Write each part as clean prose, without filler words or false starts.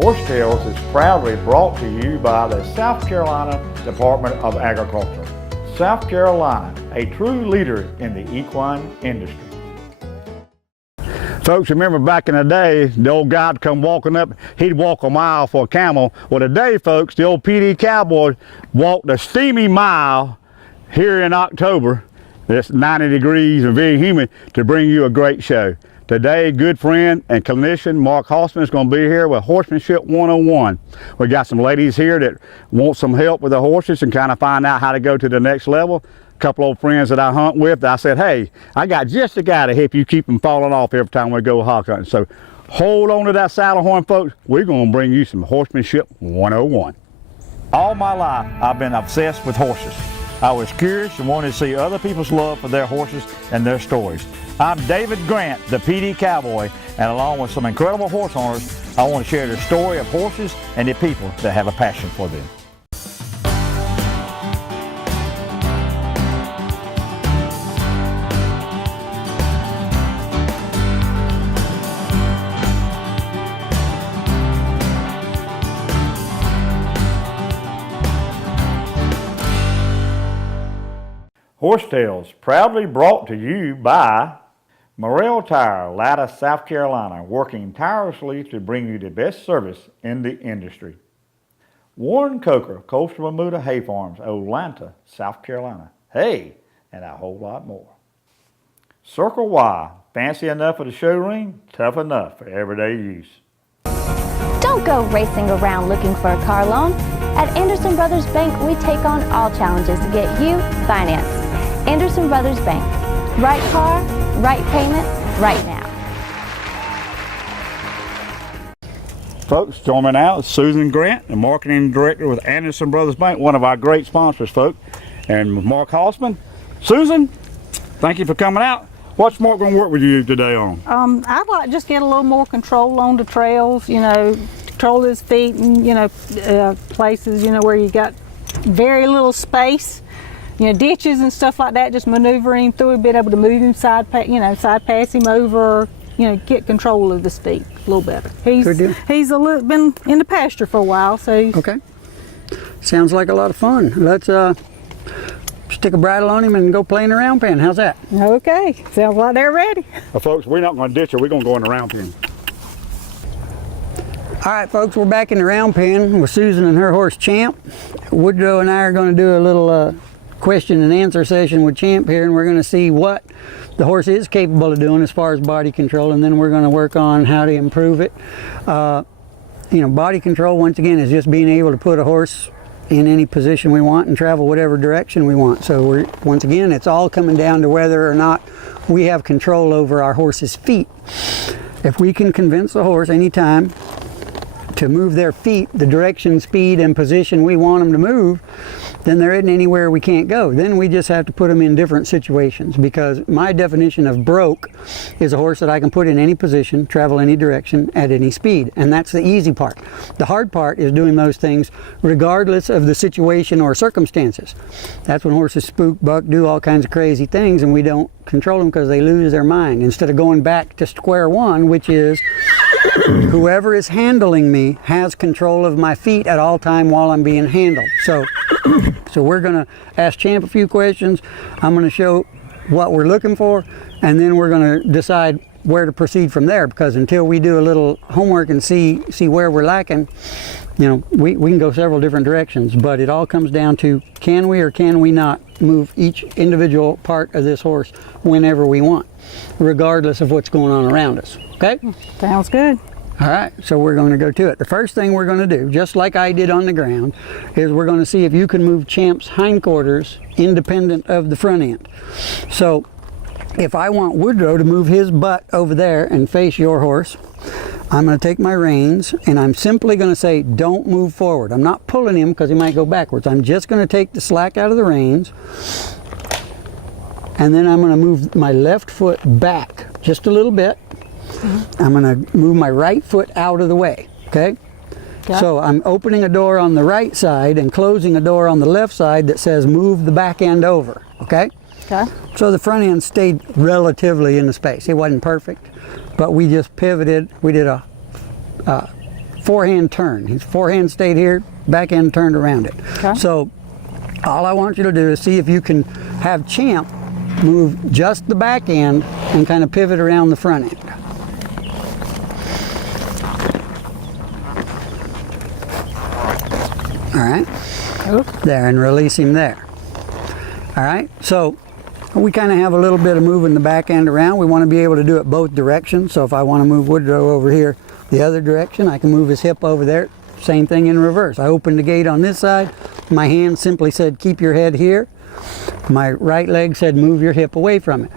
Horse Tales is proudly brought to you by the South Carolina Department of Agriculture. South Carolina, a true leader in the equine industry. Folks, remember back in the day, the old guy would come walking up, he'd walk a mile for a camel. Well, today, folks, the old PD cowboy walked a steamy mile here in October. It's 90 degrees and very humid to bring you a great show. Today, good friend and clinician Mark Hausman is going to be here with Horsemanship 101. We got some ladies here that want some help with the horses and kind of find out how to go to the next level. A couple old friends that I hunt with, I said, hey, I got just a guy to help you keep them falling off every time we go hog hunting. So hold on to that saddle horn, folks. We're going to bring you some Horsemanship 101. All my life, I've been obsessed with horses. I was curious and wanted to see other people's love for their horses and their stories. I'm David Grant, the PD Cowboy, and along with some incredible horse owners, I want to share the story of horses and the people that have a passion for them. Horse Tales, proudly brought to you by Morrell Tire, Latta, South Carolina, working tirelessly to bring you the best service in the industry. Warren Coker, Coastal Bermuda Hay Farms, Atlanta, South Carolina. Hey, and a whole lot more. Circle Y, fancy enough for the show ring, tough enough for everyday use. Don't go racing around looking for a car loan. At Anderson Brothers Bank, we take on all challenges to get you financed. Anderson Brothers Bank. Right car, right payment, right now. Folks, join me now is Susan Grant, the Marketing Director with Anderson Brothers Bank, one of our great sponsors, folks. And Mark Hausman. Susan, thank you for coming out. What's Mark going to work with you today on? I'd like to just get a little more control on the trails, you know, control his feet and, you know, places, you know, where you got very little space. You know, ditches and stuff like that, just maneuvering him through, being able to move him side pass him over, you know, get control of his feet a little better. He's been in the pasture for a while, so he's... Okay. Sounds like a lot of fun. Let's stick a bridle on him and go play in the round pen. How's that? Okay. Sounds like they're ready. Well, folks, we're not going to ditch her. We're going to go in the round pen. All right, folks, we're back in the round pen with Susan and her horse, Champ. Woodrow and I are going to do a little question and answer session with Champ here, and we're going to see what the horse is capable of doing as far as body control, and then we're going to work on how to improve it. You know, body control, once again, is just being able to put a horse in any position we want and travel whatever direction we want. So once again, it's all coming down to whether or not we have control over our horse's feet. If we can convince the horse anytime to move their feet the direction, speed, and position we want them to move, then there isn't anywhere we can't go. Then we just have to put them in different situations, because my definition of broke is a horse that I can put in any position, travel any direction, at any speed. And that's the easy part. The hard part is doing those things regardless of the situation or circumstances. That's when horses spook, buck, do all kinds of crazy things, and we don't control them because they lose their mind. Instead of going back to square one, which is whoever is handling me has control of my feet at all time while I'm being handled. So we're going to ask Champ a few questions. I'm going to show what we're looking for, and then we're going to decide where to proceed from there, because until we do a little homework and see where we're lacking, you know, we can go several different directions, but it all comes down to, can we or can we not move each individual part of this horse whenever we want, regardless of what's going on around us. Okay? Sounds good. All right, so we're going to go to it. The first thing we're going to do, just like I did on the ground, is we're going to see if you can move Champ's hindquarters independent of the front end. So if I want Woodrow to move his butt over there and face your horse, I'm going to take my reins and I'm simply going to say, don't move forward. I'm not pulling him because he might go backwards. I'm just going to take the slack out of the reins, and then I'm going to move my left foot back just a little bit. I'm going to move my right foot out of the way, okay? Yeah. So I'm opening a door on the right side and closing a door on the left side that says move the back end over, okay? Okay. So the front end stayed relatively in the space. It wasn't perfect, but we just pivoted. We did a forehand turn. His forehand stayed here, backhand turned around it. Okay. So all I want you to do is see if you can have Champ move just the back end and kind of pivot around the front end. All right, there, and release him there. All right, so we kind of have a little bit of moving the back end around. We want to be able to do it both directions. So if I want to move Woodrow over here the other direction, I can move his hip over there. Same thing in reverse. I opened the gate on this side. My hand simply said, keep your head here. My right leg said, move your hip away from it.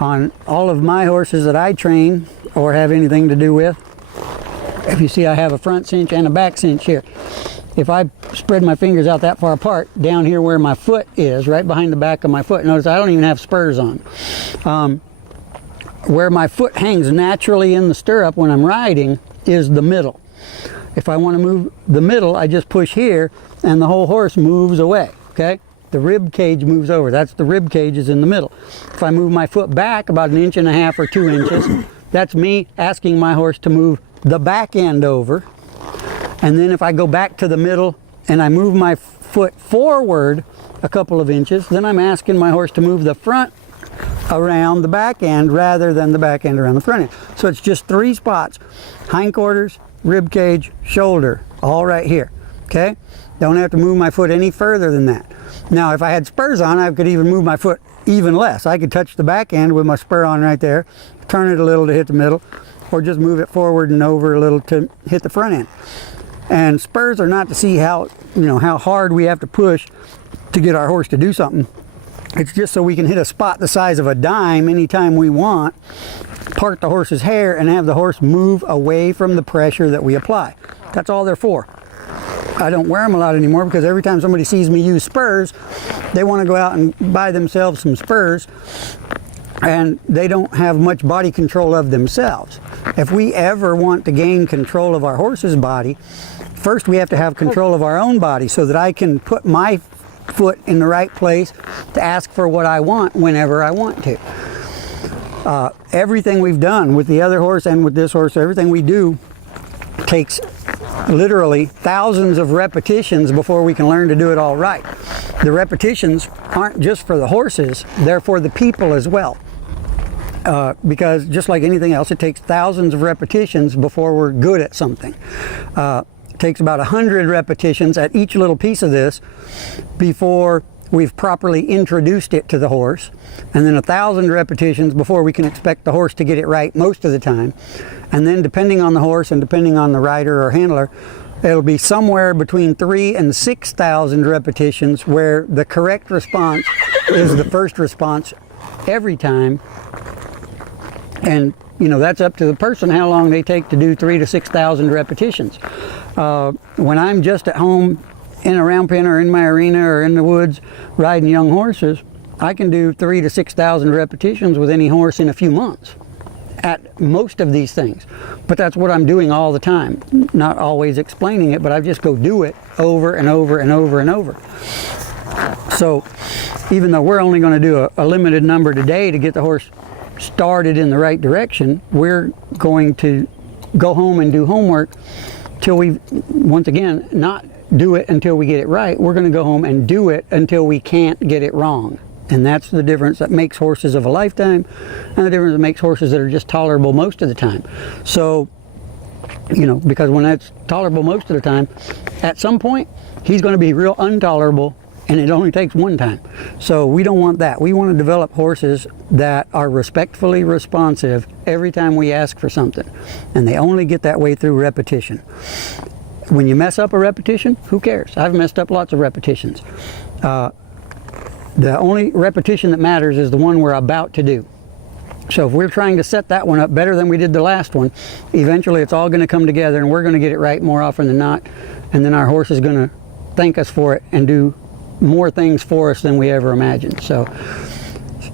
On all of my horses that I train or have anything to do with, if you see, I have a front cinch and a back cinch here. If I spread my fingers out that far apart, down here where my foot is, right behind the back of my foot, notice I don't even have spurs on. Where my foot hangs naturally in the stirrup when I'm riding is the middle. If I want to move the middle, I just push here and the whole horse moves away, okay? The rib cage moves over. That's the rib cage is in the middle. If I move my foot back about 1.5 inches or 2 inches, that's me asking my horse to move the back end over. And then if I go back to the middle and I move my foot forward a couple of inches, then I'm asking my horse to move the front around the back end rather than the back end around the front end. So it's just 3 spots: hindquarters, rib cage, shoulder, all right here, okay? Don't have to move my foot any further than that. Now, if I had spurs on, I could even move my foot even less. I could touch the back end with my spur on right there, turn it a little to hit the middle, or just move it forward and over a little to hit the front end. And spurs are not to see how, how hard we have to push to get our horse to do something. It's just so we can hit a spot the size of a dime anytime we want, part the horse's hair, and have the horse move away from the pressure that we apply. That's all they're for. I don't wear them a lot anymore because every time somebody sees me use spurs, they want to go out and buy themselves some spurs, and they don't have much body control of themselves. If we ever want to gain control of our horse's body, first we have to have control of our own body so that I can put my foot in the right place to ask for what I want whenever I want to. Everything we've done with the other horse and with this horse, everything we do takes literally thousands of repetitions before we can learn to do it all right. The repetitions aren't just for the horses, they're for the people as well. Because just like anything else, it takes thousands of repetitions before we're good at something. It takes about 100 repetitions at each little piece of this before we've properly introduced it to the horse, and then 1,000 repetitions before we can expect the horse to get it right most of the time. And then depending on the horse and depending on the rider or handler, it'll be somewhere between 3,000 and 6,000 repetitions where the correct response is the first response every time. And that's up to the person how long they take to do 3,000 to 6,000 repetitions. When I'm just at home in a round pen or in my arena or in the woods riding young horses, I can do 3,000 to 6,000 repetitions with any horse in a few months at most of these things. But that's what I'm doing all the time. Not always explaining it, but I just go do it over and over and over and over. So even though we're only going to do a limited number today to get the horse started in the right direction, we're going to go home and do homework till we, once again, not do it until we get it right. We're going to go home and do it until we can't get it wrong. And that's the difference that makes horses of a lifetime and the difference that makes horses that are just tolerable most of the time. So, because when that's tolerable most of the time, at some point, he's going to be real intolerable, and it only takes one time. So we don't want that. We want to develop horses that are respectfully responsive every time we ask for something. And they only get that way through repetition. When you mess up a repetition, who cares? I've messed up lots of repetitions. The only repetition that matters is the one we're about to do. So if we're trying to set that one up better than we did the last one, eventually it's all going to come together and we're going to get it right more often than not. And then our horse is going to thank us for it and do more things for us than we ever imagined. So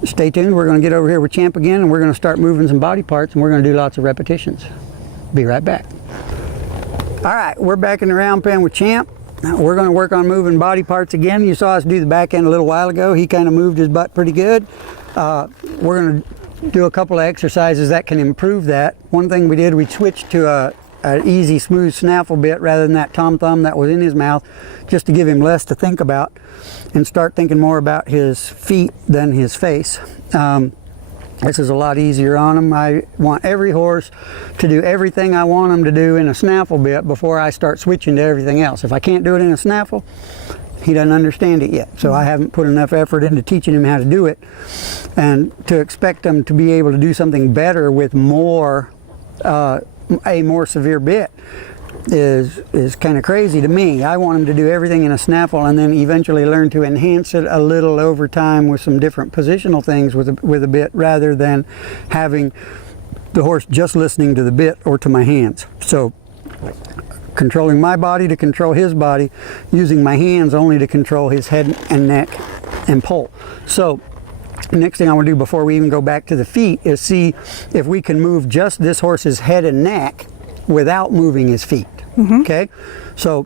stay tuned. We're going to get over here with Champ again, and we're going to start moving some body parts, and we're going to do lots of repetitions. Be right back. All right, we're back in the round pen with Champ. We're going to work on moving body parts again. You saw us do the back end a little while ago. He kind of moved his butt pretty good. We're going to do a couple of exercises that can improve that. One thing we did, we switched to an easy, smooth snaffle bit rather than that tom thumb that was in his mouth, just to give him less to think about and start thinking more about his feet than his face. This is a lot easier on him. I want every horse to do everything I want him to do in a snaffle bit before I start switching to everything else. If I can't do it in a snaffle, he doesn't understand it yet. So I haven't put enough effort into teaching him how to do it. And to expect him to be able to do something better with more, a more severe bit is kind of crazy to me. I want him to do everything in a snaffle and then eventually learn to enhance it a little over time with some different positional things with a bit, rather than having the horse just listening to the bit or to my hands. So controlling my body to control his body, using my hands only to control his head and neck and pull. So next thing I want to do before we even go back to the feet is see if we can move just this horse's head and neck without moving his feet. Okay, so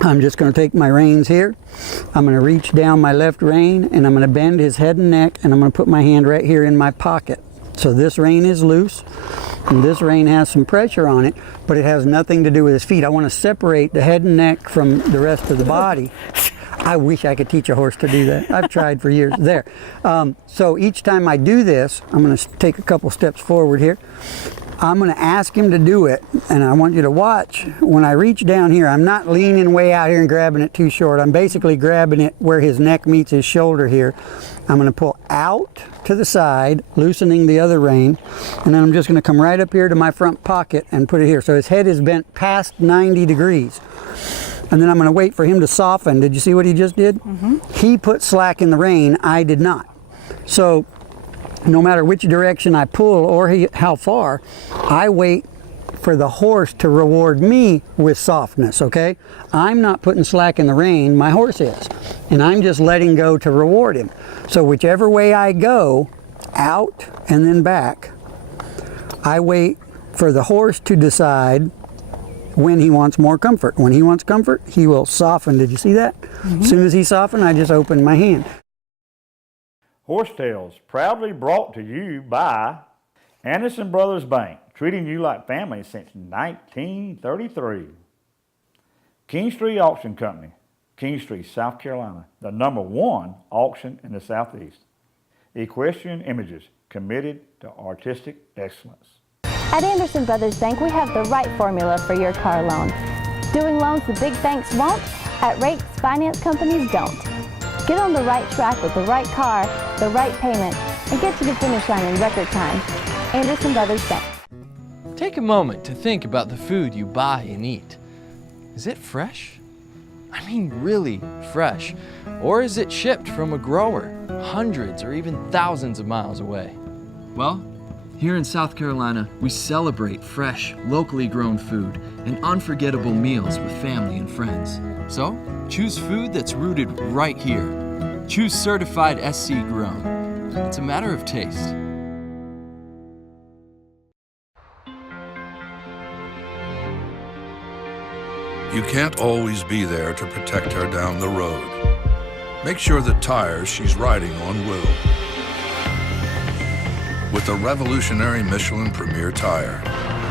I'm just going to take my reins here. I'm going to reach down my left rein and I'm going to bend his head and neck, and I'm going to put my hand right here in my pocket. So this rein is loose and this rein has some pressure on it, but it has nothing to do with his feet. I want to separate the head and neck from the rest of the body. I wish I could teach a horse to do that. I've tried for years. There. So each time I do this, I'm going to take a couple steps forward here. I'm going to ask him to do it, and I want you to watch. When I reach down here, I'm not leaning way out here and grabbing it too short. I'm basically grabbing it where his neck meets his shoulder here. I'm going to pull out to the side, loosening the other rein, and then I'm just going to come right up here to my front pocket and put it here. So his head is bent past 90 degrees. And then I'm going to wait for him to soften. Did you see what he just did? He put slack in the rein. I did not. So no matter which direction I pull or how far, I wait for the horse to reward me with softness, okay? I'm not putting slack in the rein, my horse is. And I'm just letting go to reward him. So whichever way I go, out and then back, I wait for the horse to decide when he wants more comfort. When he wants comfort, he will soften. Did you see that? As soon as he softened, I just opened my hand. Horse Tales, proudly brought to you by Anderson Brothers Bank, treating you like family since 1933. King Street Auction Company, King Street, South Carolina, the #1 auction in the Southeast. Equestrian Images, committed to artistic excellence. At Anderson Brothers Bank, we have the right formula for your car loan. Doing loans the big banks won't, at rates finance companies don't. Get on the right track with the right car, the right payment, and get to the finish line in record time. Anderson Brothers Bank. Take a moment to think about the food you buy and eat. Is it fresh? I mean really fresh. Or is it shipped from a grower, hundreds or even thousands of miles away? Well, here in South Carolina, we celebrate fresh, locally grown food and unforgettable meals with family and friends. So, choose food that's rooted right here. Choose certified SC grown. It's a matter of taste. You can't always be there to protect her down the road. Make sure the tires she's riding on will. With the revolutionary Michelin Premier tire,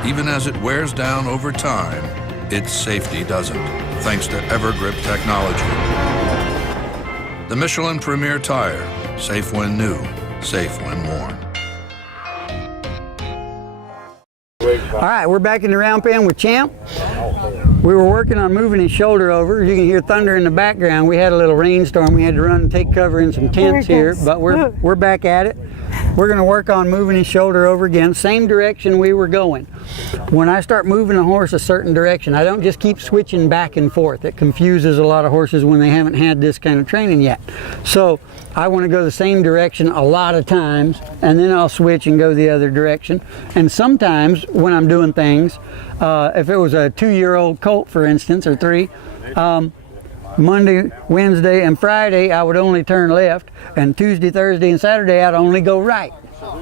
even as it wears down over time, its safety doesn't, thanks to Evergrip technology. The Michelin Premier tire, safe when new, safe when worn. All right, we're back in the round pen with Champ. We were working on moving his shoulder over. You can hear thunder in the background. We had a little rainstorm. We had to run and take cover in some tents here, but we're back at it. We're going to work on moving his shoulder over again, same direction we were going. When I start moving a horse a certain direction, I don't just keep switching back and forth. It confuses a lot of horses when they haven't had this kind of training yet. So I want to go the same direction a lot of times, and then I'll switch and go the other direction. And sometimes when I'm doing things, if it was a 2-year-old colt, for instance, or 3, Monday, Wednesday, and Friday, I would only turn left, and Tuesday, Thursday, and Saturday, I'd only go right.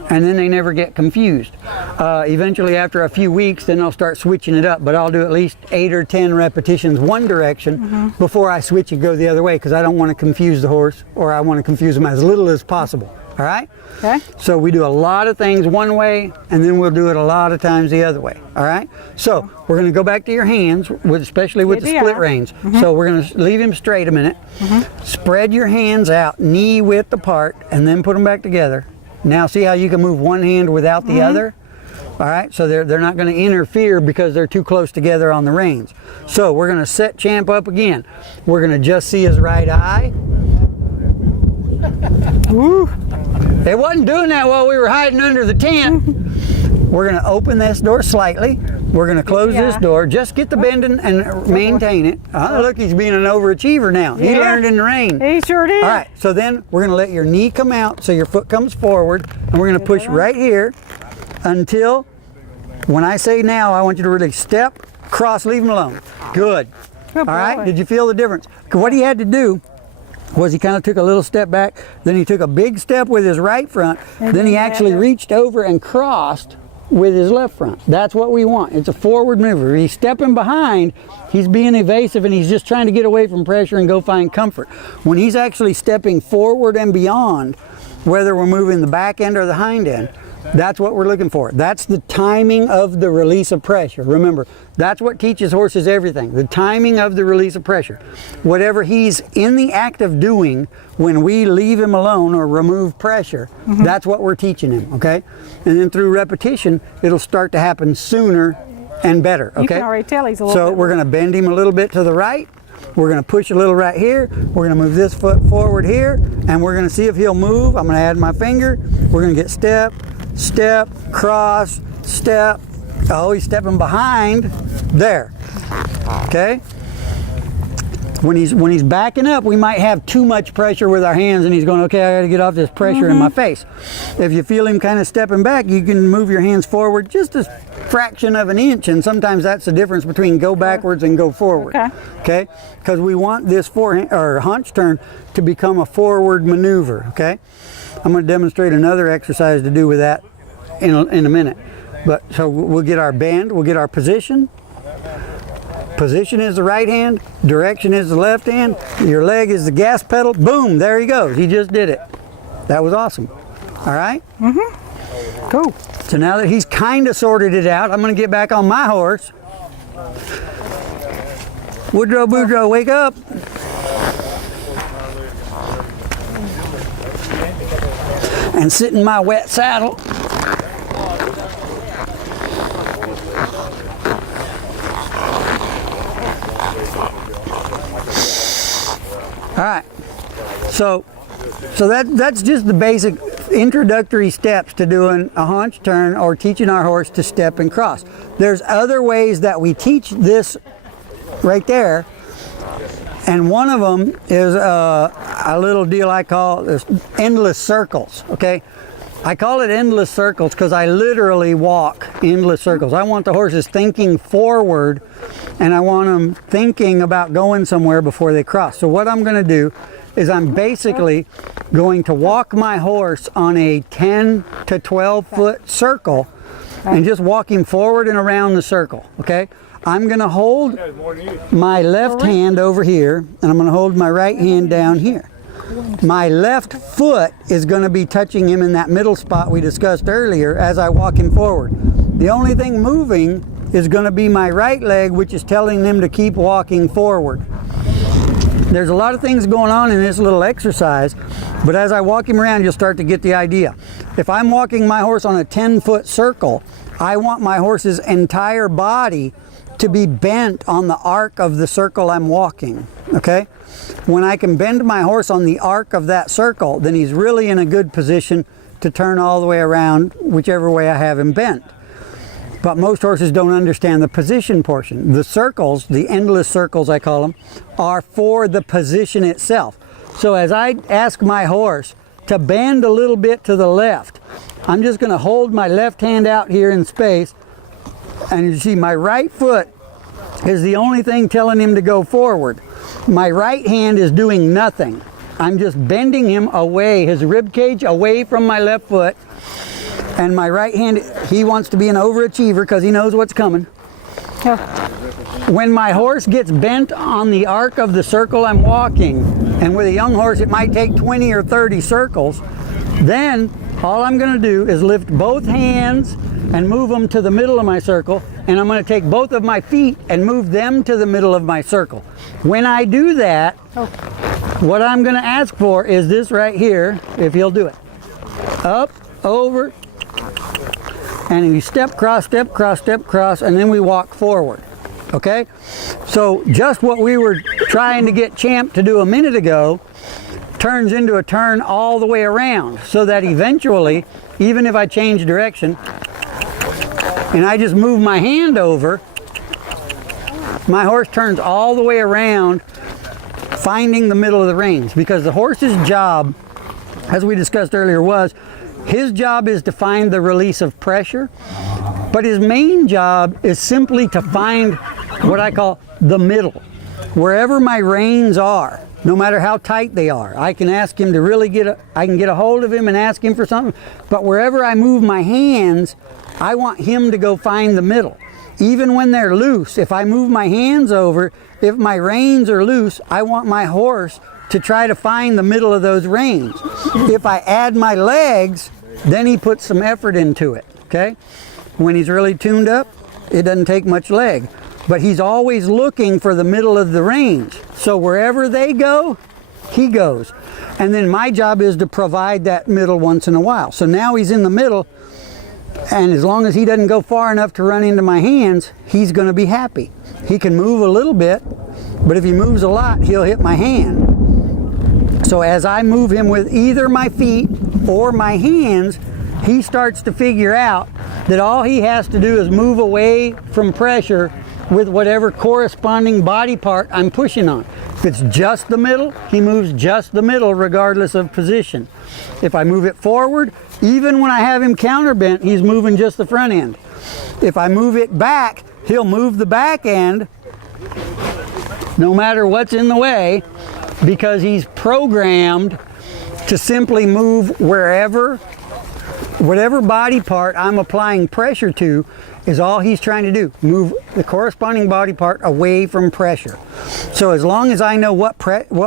And then they never get confused. Eventually, after a few weeks, then I'll start switching it up, but I'll do at least 8 or 10 repetitions one direction before I switch and go the other way, because I don't want to confuse the horse, or I want to confuse him as little as possible. All right? Okay. So we do a lot of things one way, and then we'll do it a lot of times the other way. All right? So we're going to go back to your hands, especially with the split reins. So we're going to leave him straight a minute. Spread your hands out, knee width apart, and then put them back together. Now see how you can move one hand without the other? All right, so they're not going to interfere because they're too close together on the reins. So we're going to set Champ up again. We're going to just see his right eye. Woo. It wasn't doing that while we were hiding under the tent. We're going to open this door slightly. We're going to close this door. Just get the bending and maintain it. Look, he's being an overachiever now. He learned in the rain. He sure did. All right, so then we're going to let your knee come out so your foot comes forward, and we're going to push right here until, when I say now, I want you to really step, cross, leave him alone. Good. All right, did you feel the difference? 'Cause what he had to do was he kind of took a little step back, then he took a big step with his right front, then he actually reached over and crossed with his left front. That's what we want. It's a forward mover. He's stepping behind, he's being evasive, and he's just trying to get away from pressure and go find comfort. When he's actually stepping forward and beyond, whether we're moving the back end or the hind end, that's what we're looking for. That's the timing of the release of pressure. Remember, that's what teaches horses everything, the timing of the release of pressure. Whatever he's in the act of doing when we leave him alone or remove pressure, that's what we're teaching him, okay? And then through repetition, it'll start to happen sooner and better, okay? You can already tell he's a little So bit we're going to bend him a little bit to the right. We're going to push a little right here. We're going to move this foot forward here, and we're going to see if he'll move. I'm going to add my finger. We're going to get step, step, cross, step. Oh, he's stepping behind. There. Okay? When he's backing up, we might have too much pressure with our hands, and he's going, okay, I got to get off this pressure in my face. If you feel him kind of stepping back, you can move your hands forward just a fraction of an inch, and sometimes that's the difference between go backwards and go forward. Okay? Because we want this forehand or haunch turn to become a forward maneuver. Okay? I'm going to demonstrate another exercise to do with that in a minute. But so we'll get our bend, we'll get our position. Position is the right hand, direction is the left hand, your leg is the gas pedal. Boom, there he goes. He just did it. That was awesome. All right? Cool. So now that he's kind of sorted it out, I'm going to get back on my horse. Woodrow Boudreaux, wake up. And sit in my wet saddle. All right, so that's just the basic introductory steps to doing a haunch turn or teaching our horse to step and cross. There's other ways that we teach this right there, and one of them is a little deal I call this endless circles, okay? I call it endless circles because I literally walk endless circles. I want the horses thinking forward, and I want them thinking about going somewhere before they cross. So what I'm going to do is I'm basically going to walk my horse on a 10 to 12 foot circle and just walk him forward and around the circle, okay? I'm going to hold my left hand over here, and I'm going to hold my right hand down here. My left foot is going to be touching him in that middle spot we discussed earlier as I walk him forward. The only thing moving is going to be my right leg, which is telling him to keep walking forward. There's a lot of things going on in this little exercise, but as I walk him around, you'll start to get the idea. If I'm walking my horse on a 10-foot circle, I want my horse's entire body to be bent on the arc of the circle I'm walking, okay? When I can bend my horse on the arc of that circle, then he's really in a good position to turn all the way around whichever way I have him bent. But most horses don't understand the position portion. The circles, the endless circles I call them, are for the position itself. So as I ask my horse to bend a little bit to the left, I'm just going to hold my left hand out here in space, and you see my right foot is the only thing telling him to go forward. My right hand is doing nothing. I'm just bending him away, his rib cage away from my left foot. And my right hand, he wants to be an overachiever because he knows what's coming. When my horse gets bent on the arc of the circle I'm walking, and with a young horse it might take 20 or 30 circles, Then all I'm going to do is lift both hands and move them to the middle of my circle, and I'm going to take both of my feet and move them to the middle of my circle. When I do that, what I'm going to ask for is this right here, if he'll do it. Up, over, and we step, cross, and then we walk forward. Okay? So just what we were trying to get Champ to do a minute ago turns into a turn all the way around, so that eventually, even if I change direction and I just move my hand over, my horse turns all the way around, finding the middle of the reins. Because the horse's job, as we discussed earlier, was his job is to find the release of pressure, but his main job is simply to find what I call the middle. Wherever my reins are, no matter how tight they are, I can ask him to really I can get a hold of him and ask him for something, but wherever I move my hands, I want him to go find the middle. Even when they're loose, if I move my hands over, if my reins are loose, I want my horse to try to find the middle of those reins. If I add my legs, then he puts some effort into it, okay? When he's really tuned up, it doesn't take much leg. But he's always looking for the middle of the range. So wherever they go, he goes. And then my job is to provide that middle once in a while. So now he's in the middle, and as long as he doesn't go far enough to run into my hands, he's going to be happy. He can move a little bit, but if he moves a lot, he'll hit my hand. So as I move him with either my feet or my hands, he starts to figure out that all he has to do is move away from pressure with whatever corresponding body part I'm pushing on. If it's just the middle, he moves just the middle regardless of position. If I move it forward, even when I have him counterbent, he's moving just the front end. If I move it back, he'll move the back end no matter what's in the way, because he's programmed to simply move whatever body part I'm applying pressure to is all he's trying to do. Move the corresponding body part away from pressure. So as long as I know what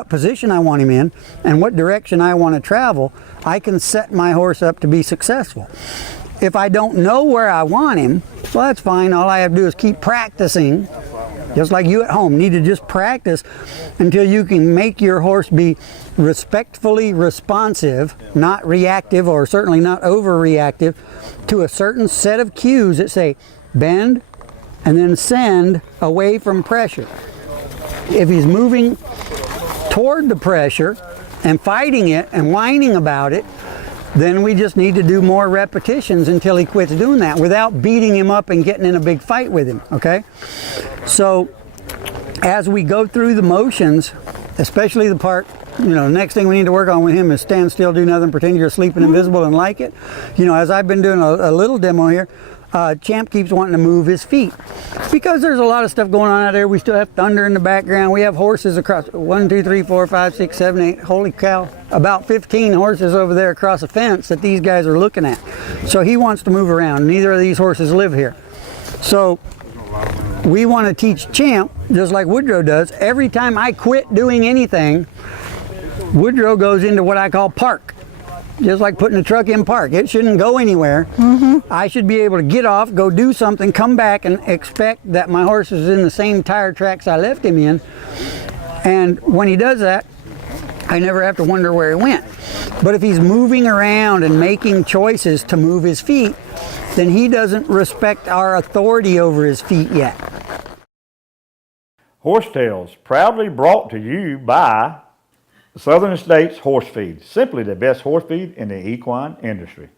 position I want him in and what direction I want to travel, I can set my horse up to be successful. If I don't know where I want him, well, that's fine. All I have to do is keep practicing, just like you at home need to just practice until you can make your horse be respectfully responsive, not reactive, or certainly not overreactive, to a certain set of cues that say bend and then send away from pressure. If he's moving toward the pressure and fighting it and whining about it, then we just need to do more repetitions until he quits doing that without beating him up and getting in a big fight with him, okay? So as we go through the motions, especially the part, the next thing we need to work on with him is stand still, do nothing, pretend you're asleep and invisible and like it. As I've been doing a little demo here, Champ keeps wanting to move his feet because there's a lot of stuff going on out there. We still have thunder in the background. We have horses across 1, 2, 3, 4, 5, 6, 7, 8. Holy cow. About 15 horses over there across a fence that these guys are looking at. So he wants to move around. Neither of these horses live here. So we want to teach Champ, just like Woodrow does. Every time I quit doing anything, Woodrow goes into what I call park. Just like putting a truck in park. It shouldn't go anywhere. I should be able to get off, go do something, come back and expect that my horse is in the same tire tracks I left him in. And when he does that, I never have to wonder where he went. But if he's moving around and making choices to move his feet, then he doesn't respect our authority over his feet yet. Horsetails, proudly brought to you by Southern States Horse Feed, simply the best horse feed in the equine industry.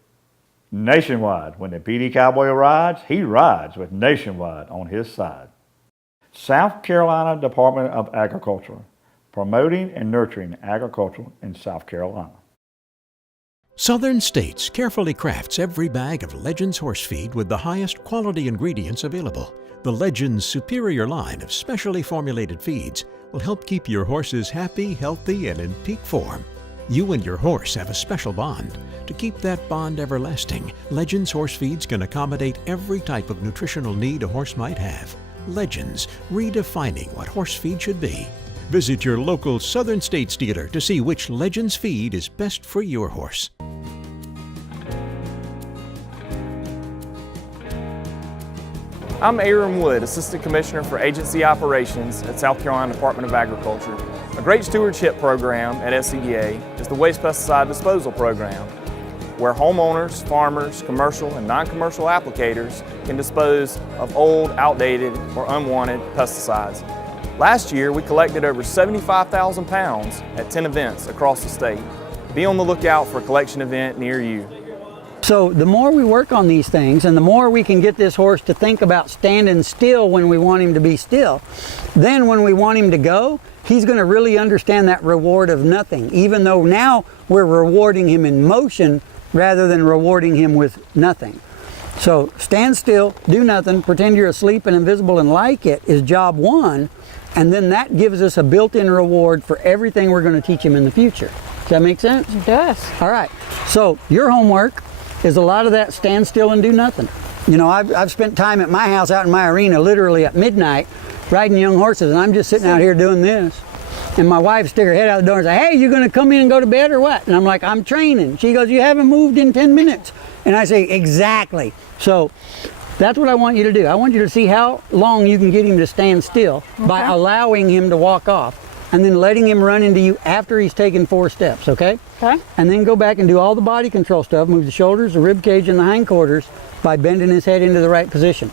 Nationwide, when the PD Cowboy rides, he rides with Nationwide on his side. South Carolina Department of Agriculture, promoting and nurturing agriculture in South Carolina. Southern States carefully crafts every bag of Legends horse feed with the highest quality ingredients available. The Legends superior line of specially formulated feeds will help keep your horses happy, healthy, and in peak form. You and your horse have a special bond. To keep that bond everlasting, Legends horse feeds can accommodate every type of nutritional need a horse might have. Legends, redefining what horse feed should be. Visit your local Southern States dealer to see which Legends feed is best for your horse. I'm Aaron Wood, Assistant Commissioner for Agency Operations at South Carolina Department of Agriculture. A great stewardship program at SCDA is the Waste Pesticide Disposal Program, where homeowners, farmers, commercial and non-commercial applicators can dispose of old, outdated, or unwanted pesticides. Last year, we collected over 75,000 pounds at 10 events across the state. Be on the lookout for a collection event near you. So the more we work on these things and the more we can get this horse to think about standing still when we want him to be still, then when we want him to go, he's going to really understand that reward of nothing, even though now we're rewarding him in motion rather than rewarding him with nothing. So stand still, do nothing, pretend you're asleep and invisible and like it is job one, and then that gives us a built-in reward for everything we're going to teach him in the future. Does that make sense? It does. All right, so your homework is a lot of that stand still and do nothing. You know, I've spent time at my house out in my arena literally at midnight riding young horses, and I'm just sitting out here doing this. And my wife stick her head out the door and say, "Hey, you gonna come in and go to bed or what?" And I'm like, "I'm training." She goes, "You haven't moved in 10 minutes. And I say, "Exactly." So that's what I want you to do. I want you to see how long you can get him to stand still by allowing him to walk off and then letting him run into you after he's taken 4 steps, okay? Okay. And then go back and do all the body control stuff, move the shoulders, the rib cage, and the hindquarters by bending his head into the right position.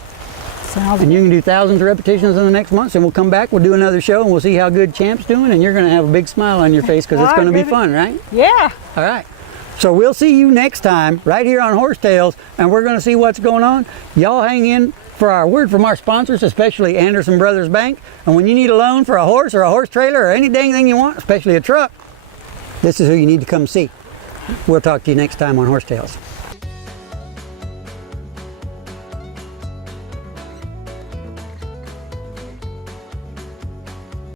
And you can do thousands of repetitions in the next month, and we'll come back, we'll do another show, and we'll see how good Champ's doing, and you're going to have a big smile on your face because it's going to be fun, right? Yeah. All right. So we'll see you next time right here on Horse Tales, and we're going to see what's going on. Y'all hang in for our word from our sponsors, especially Anderson Brothers Bank. And when you need a loan for a horse or a horse trailer or any dang thing you want, especially a truck, this is who you need to come see. We'll talk to you next time on Horse Tales.